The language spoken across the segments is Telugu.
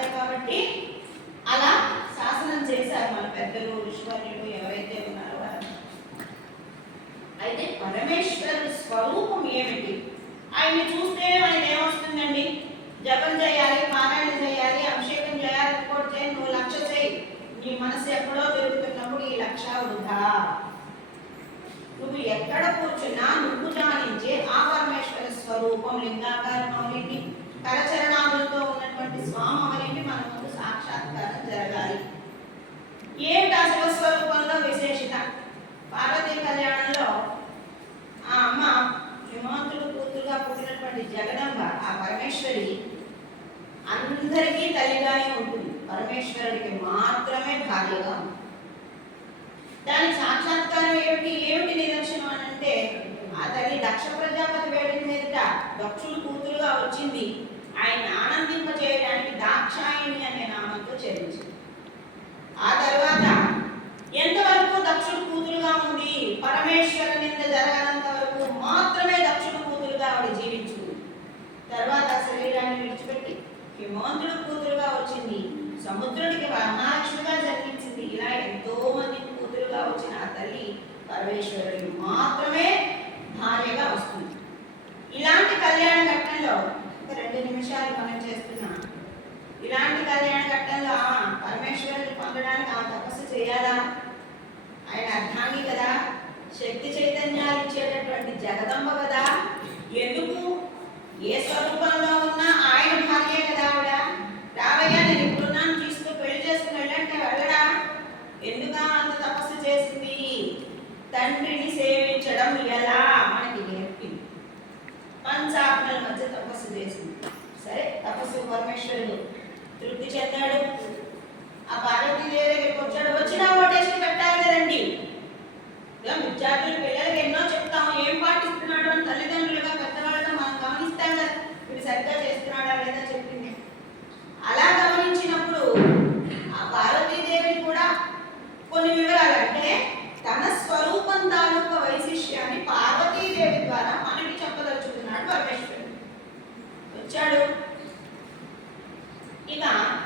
పడతాయి కాబట్టి అలా శాసనం చేశారు మన పెద్దలు ఋషివర్యులు ఎవరైతే ఉన్నారో వారు. అయితే పరమేశ్వరుడు స్వరూపం ఏమిటి? ఆయన్ని చూస్తే మనకి ఏమొస్తుందండి? జపం చేయాలి, పారాయణ చేయాలి, అభిషేకం చేయాలి, ఇంకోటి చేయి, నువ్వు లక్ష్య చేయి. నీ మనసు ఎక్కడో తిరుగుతున్నప్పుడు ఈ లక్ష్య వృధా. నువ్వు ఎక్కడ కూర్చున్నా నువ్వు జానించే ఆ పరమేశ్వర స్వరూపం లింగాకారం అవనండి, కరచరణాదులతో ఉన్నటువంటి స్వామి అవనండి మన ముందు సాక్షాత్కారం జరగాలి. ఏమిటి ఆ శివస్వరూపంలో విశేషత? పార్వతీ కళ్యాణంలో ఆ అమ్మ హిమవంతుడు కూతురుగా పుట్టినటువంటి జగదంబ ఆ పరమేశ్వరి అందరికీ తల్లిగానే ఉంటుంది, పరమేశ్వరుడికి మాత్రమే భార్యగా ఉంటుంది. దాని సాక్షాత్కారం ఏమిటి నిదర్శనం అని అంటే, ఆ తల్లి దక్ష ప్రజాపతి వేడిన మీదట దక్షుడు కూతురుగా వచ్చింది. ఆయన ఆనందింపజేయడానికి దాక్షాయిని అనే నామంతో చెల్లించింది. ఆ తర్వాత ఎంతవరకు దక్షుడు కూతురుగా ఉంది, పరమేశ్వర నింద జరగనంత వరకు మాత్రమే దక్షుడు కూతురుగా ఆవిడ జీవించింది. తర్వాత శరీరాన్ని విడిచిపెట్టి హిమవంతుడు కూతురుగా వచ్చింది, సముద్రుడికి మహాలక్ష్మిగా జన్మించింది. ఇలా ఎంతో మంది కూతురుగా వచ్చిన ఆ తల్లి పరమేశ్వరుడికి మాత్రమే భార్యగా వస్తుంది. ఇలాంటి కళ్యాణ ఘట్టంలో 2 నిమిషాలు మనం చేస్తున్నాం. ఇలాంటి కళ్యాణ ఘట్టంలో పరమేశ్వరుని పొందడానికి ఆమె తపస్సు చేయాలా? ఆయన అర్ధాంగి కదా, శక్తి చైతన్యాలు ఇచ్చేటటువంటి జగదంబ కదా. ఎందుకు? ఏ స్వరూపంలో ఉన్నా ఆయన భార్యే కదా ఆవిడ. రావయ్యా నేను ఇప్పుడున్నాను, తీసుకు పెళ్లి చేసుకుని వెళ్ళంటే వెళ్ళడా? ఎందుగా అంత తపస్సు చేసింది? తండ్రిని సేవించడం ఎలా మనకి నేర్పింది. పంచాత్మల మధ్య తపస్సు చేసింది. సరే, తపస్సు పరమేశ్వరుడు తృప్తి చెందాడు. ఆ పార్వతీదేవి దగ్గరికి వచ్చాడు. వచ్చినా ఓటేసి పెట్టాలి కదండి. విద్యార్థులు పిల్లలకి ఎన్నో చెప్తాము, ఏం పాటిస్తున్నాడు అని తల్లిదండ్రులుగా పెద్దవాళ్ళగా మనం గమనిస్తాం కదా, వీడు సరిగ్గా చేస్తున్నాడా లేదా చెప్పింది. అలా గమనించినప్పుడు ఆ పార్వతీదేవిని కూడా కొన్ని వివరాలు, అంటే తన స్వరూపం తాలూకా వైశిష్యాన్ని పార్వతీదేవి ద్వారా మనకి చెప్పదలుచుకున్నాడు పరమేశ్వరుడు. వచ్చాడు. ఇక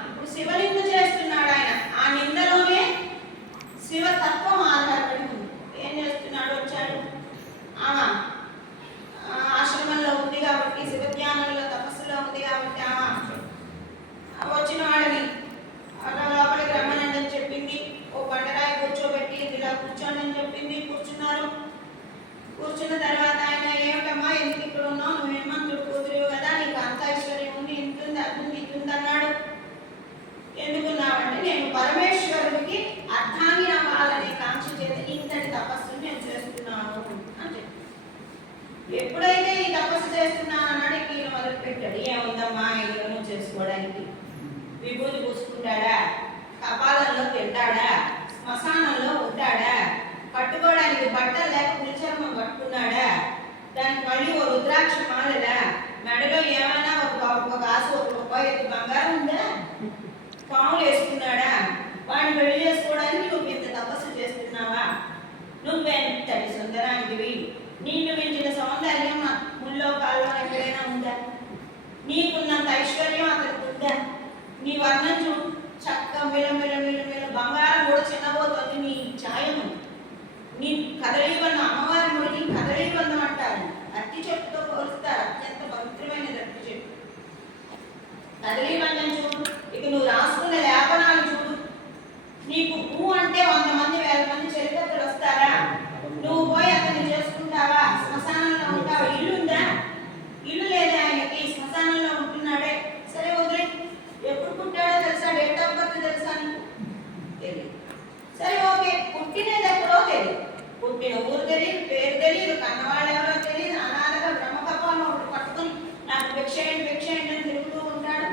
ఇప్పుడు శివలింగ చేస్తున్నాడు ఆయన. ఆ నిందలోనే శివతత్వం ఆధారపడి ఉంది. ఏం చేస్తున్నాడు? వచ్చాడు. ఆశ్రమంలో ఉంది కాబట్టి, శివజ్ఞానంలో తపస్సులో ఉంది కాబట్టి వచ్చిన వాడిని అలా లోపలికి రమ్మనండి అని చెప్పింది. ఓ బండరాయి కూర్చోబెట్టి ఇలా కూర్చోండి అని చెప్పింది. కూర్చున్నారు. కూర్చున్న తర్వాత ఆయన, ఏమిటమ్మా ఎందుకు ఇక్కడ ఉన్నావు? నువ్వు హేమంతుడు కూతురు కదా, నీకు అంత ఐశ్వర్యం ఉంది, ఇంతుంది అతుంది ఇస్తుంది అన్నాడు. ఎందుకున్నావంటే, నేను పరమేశ్వరుడికి అర్థాంగి అవ్వాలనే కాంక్ష చేత ఇంతటి తపస్సును నేను చేస్తున్నాను అని చెప్పి, ఎప్పుడైతే ఈ తపస్సు చేస్తున్నాను అన్నాడు, ఈయన మొదలు పెట్టాడు. ఏముందమ్మా ఈయన చేసుకోవడానికి? విభూతి పూసుకుంటాడా? కపాలంలో తింటాడా? శ్మశానంలో ఉంటాడా? కట్టుకోవడానికి బట్టలు లేక పులిచర్మం కట్టుకున్నాడా? దానికి మళ్ళీ ఓ రుద్రాక్ష మాలడా? మెడలో ఏమైనా ఒక కాసు ఒక రూపాయి బంగారం ఉందా? పాములు వేసుకున్నాడా? వాడిని పెళ్లి చేసుకోవడానికి నువ్వు ఇంత తపస్సు చేస్తున్నావా? నువ్వెంతటి సుందరానికివి? నిన్ను మించిన సౌందర్యం ముల్లో కాల్లో ఎక్కడైనా ఉందా? నీకున్నంత ఐశ్వర్యం అతనికి ఉందా? నీ వర్ణం చూడు, చక్క మిల బంగారం కూడా చిన్నబోతుంది నీ ఛాయము. నీ కదలీబంధం, అమ్మవారి ముడికి కదలీబంధం అంటారు. అట్టి చెట్టుతో పోలుస్తారు. అత్యంత పవిత్రమైనది అట్టి చెట్టు. కదలీబంధం చూడు. ఇక నువ్వు రాసుకున్న లేపనాలు చూడు. నీకు నువ్వు అంటే 100 మంది 1000 మంది చెలికత్తలు వస్తారా? నువ్వు పోయి అతన్ని చేసుకుంటావా? శ్మశానంలో ఉంటావా? ఇల్లు ఉందా? ఇల్లు లేదా ఆయనకి? శ్మశానంలో ఉంటున్నాడే. సరే వదిలే. ఎప్పుడు పుట్టాడో తెలుసా? డేట్ ఆఫ్ బర్త్ తెలుసా? తెలియదు. సరే ఓకే, పుట్టినది ఎక్కడో తెలియదు, పుట్టిన ఊరు తెలియదు, పేరు తెలియదు, కన్నవాళ్ళు ఎవరో తెలియదు. అనాథగా బ్రహ్మకపాలను ఒకటి పట్టుకుని నాకు భిక్ష ఏంటి అని తిరుగుతూ ఉంటాడు.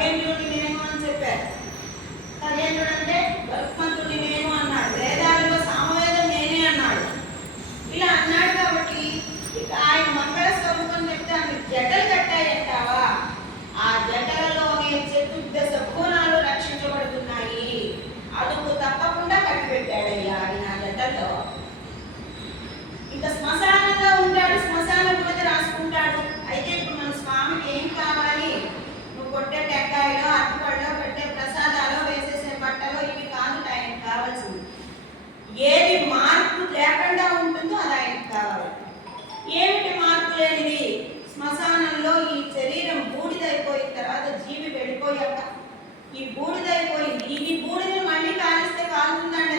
ఖగేంద్రుడిని నేను అని చెప్పారు. ఖగేంద్రుడు అంటే గరుత్మంతుడిని నేను అన్నాడు. వేదాలలో సామవేదం నేనే అన్నాడు. ఇలా అన్నాడు కాబట్టి ఇక ఆయన మంగళ స్వరూపం చెప్తే ఆమె జటలు కట్టాయంటావా? ఆ జటలలోనే చతుర్దశ భువనాలు రక్షించబడుతున్నాయి. అదుపు తప్పకుండా కట్టిపెట్టాడయ్యా ఆయన ఆ జటల్లో. ఇంకా శ్మశానంలో ఉంటాడు, శ్మశాన పూజ రాసుకుంటాడు. అయితే ఇప్పుడు మన స్వామికి ఏం కావాలి? నువ్వు కొట్టే టెక్కాయలో, అరటిపళ్ళలో, పెట్టే ప్రసాదాలు, వేసేసే బట్టలో ఇవి కాదు ఆయనకు కావాల్సింది. ఏది మార్పు లేకుండా ఉంటుందో అది ఆయనకు కావాలి. ఏమిటి మార్పు లేనిది? శ్మశానంలో ఈ శరీరం బూడిదైపోయిన తర్వాత జీవి వెళ్ళిపోయాక ఈ బూడిదైపోయింది. ఈ బూడిదని మళ్ళీ కాలిస్తే కాలుతుందంటే